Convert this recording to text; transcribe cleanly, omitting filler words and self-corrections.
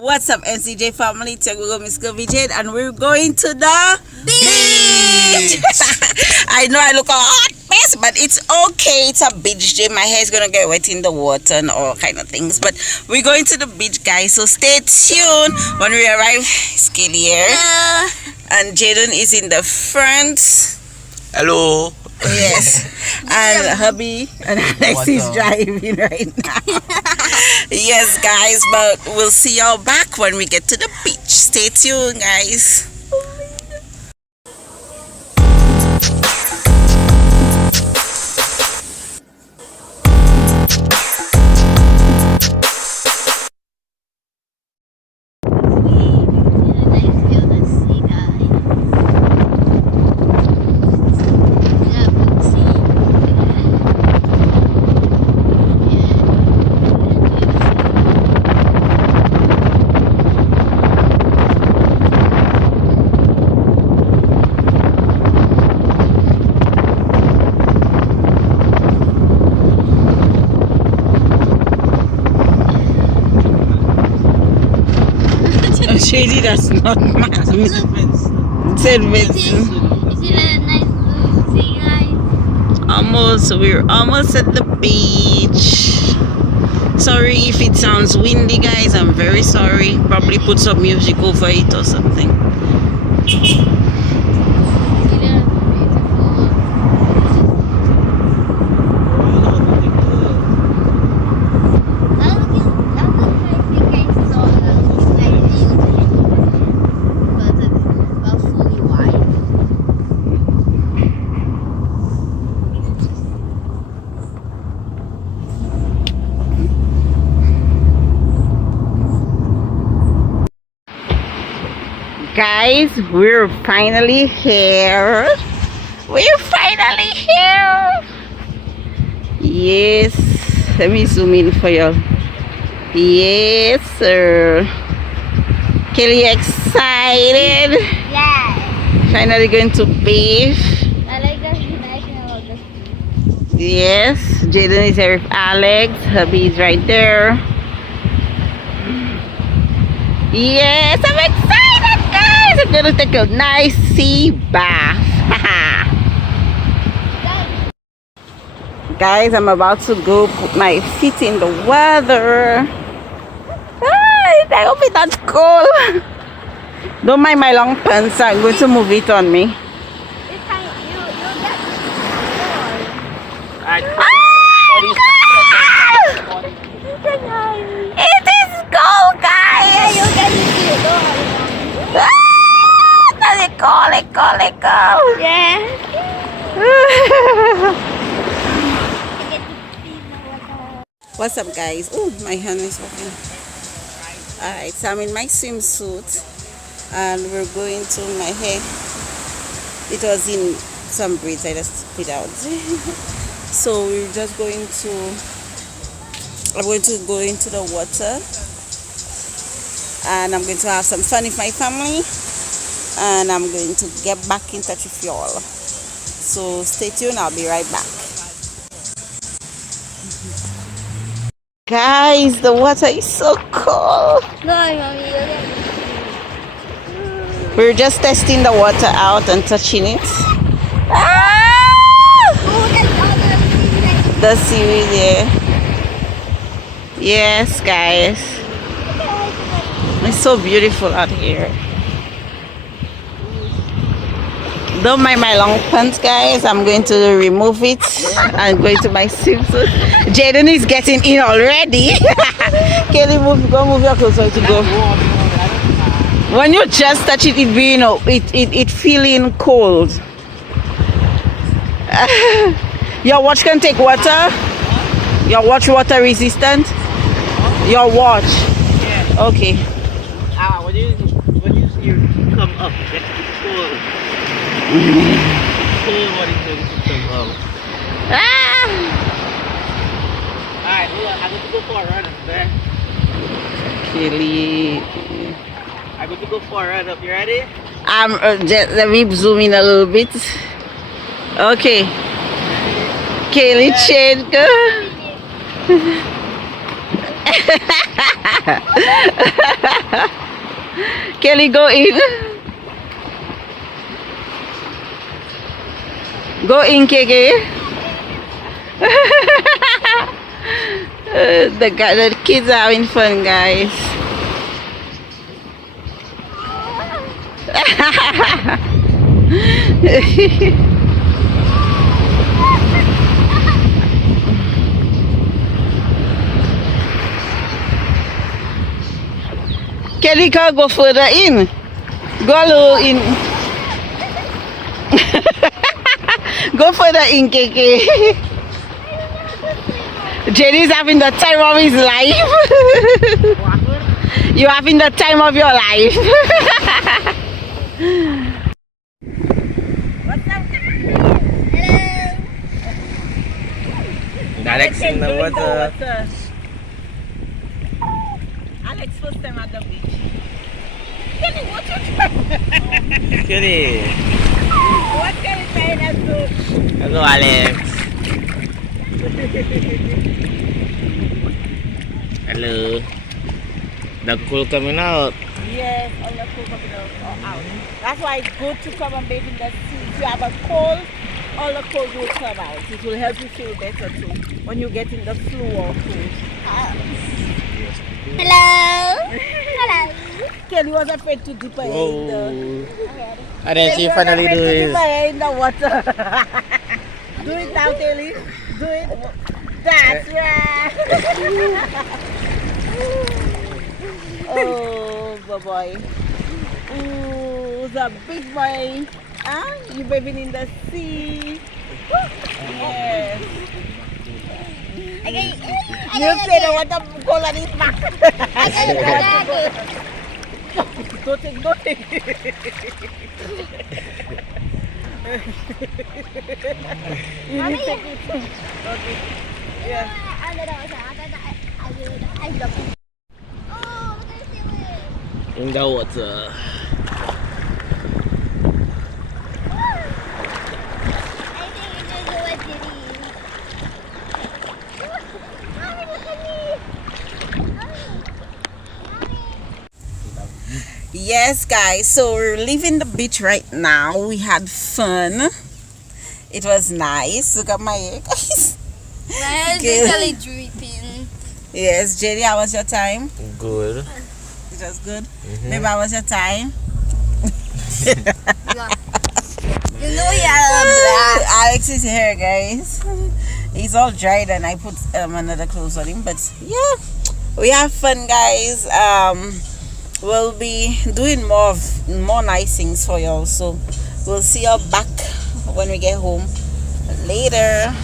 What's up, NCJ family? Tiago Miss Vijay, and we're going to the beach. I know I look a hot mess, but it's okay. It's a beach day. My hair is gonna get wet in the water and all kind of things. But we're going to the beach, guys. So stay tuned. When we arrive, Skilly here, and Jaden is in the front. Hello. Yes, and hubby and Alex is driving right now. Yes, guys, but we'll see y'all back when we get to the beach. Stay tuned, guys. Shady, that's not mine. Said Vince. Is it a nice blue sea guys? We're almost at the beach. Sorry if it sounds windy, guys. I'm very sorry. Probably put some music over it or something. Guys, we're finally here. We're finally here. Yes, let me zoom in for you. Yes, sir. Kelly, excited? Yeah. Finally going to bathe. I like that you about this. Yes, Jaden is here with Alex. Hubby is right there. Yes, I'm excited, guys. I'm gonna take a nice sea bath. Guys, I'm about to go put my feet in the water. I hope it's not cold. Don't mind my long pants. I'm going to move it on me. It's kind of, you It is cold, guys. you get it too. Let it go, let go, let go. Yeah. What's up, guys? Oh, my hand is working. Alright, so I'm in my swimsuit and we're going to my hair. It was in some braids, I just put it out. So we're just going to, I'm going to go into the water and I'm going to have some fun with my family and I'm going to get back in touch with y'all. So stay tuned, I'll be right back. Guys, the water is so cold. No, mommy, you get We're just testing the water out and touching it. The seaweed, yeah. Yes, guys. It's so beautiful out here. Don't mind my long pants, guys. I'm going to remove it. I'm going to my swimsuit. Jaden is getting in already. Kelly, go move your clothes to go. When you just touch it, it feeling cold. Your watch can take water. Your watch water resistant. Your watch. Yeah. Okay. When you come up, it's cool. Cool what it come up. Alright, hold on. I'm going to go for a run up there. Kelly. I'm going to go for a run up. You ready? Let me zoom in a little bit. Okay. Kelly Chen, go. Kelly, go in. Go in, KK. The kids are having fun, guys. Kelly can't go further in. Go a little in. Go further in, KK. Jenny's having the time of his life. You're having the time of your life. What's up? Hello. Alex in the water. Alex first time at the beach. Kenny, what you trying? Kitty. What Kenny trying to do? Hello, Alex. Hello. The cool coming out. Yes, all the cold coming out. That's why it's good to come and bathe in the sea. If you have a cold, all the cold will come out. It will help you feel better too when you get in the flu or cold. Hello. Hello. Kelly was afraid to dip her head in the... And then she finally do Dip it. her head in the water. Do it now, Kelly. Do it. That's right. Oh, boy. Ooh, the big boy. Huh? You bathing in the sea. Yes. You say the water cold on his back. Don't take. You need to take it. Okay. Yeah. In the water. Yes, guys, so we're leaving the beach right now. We had fun. It was nice. Look at my hair, guys. My hair is literally dripping. Yes, Jenny, how was your time? Good. It was good. Maybe how was your time? You know you're black. Alex's hair, guys. He's all dried and I put another clothes on him. But yeah, we have fun, guys. We'll be doing more nice things for y'all. So we'll see you back when we get home later.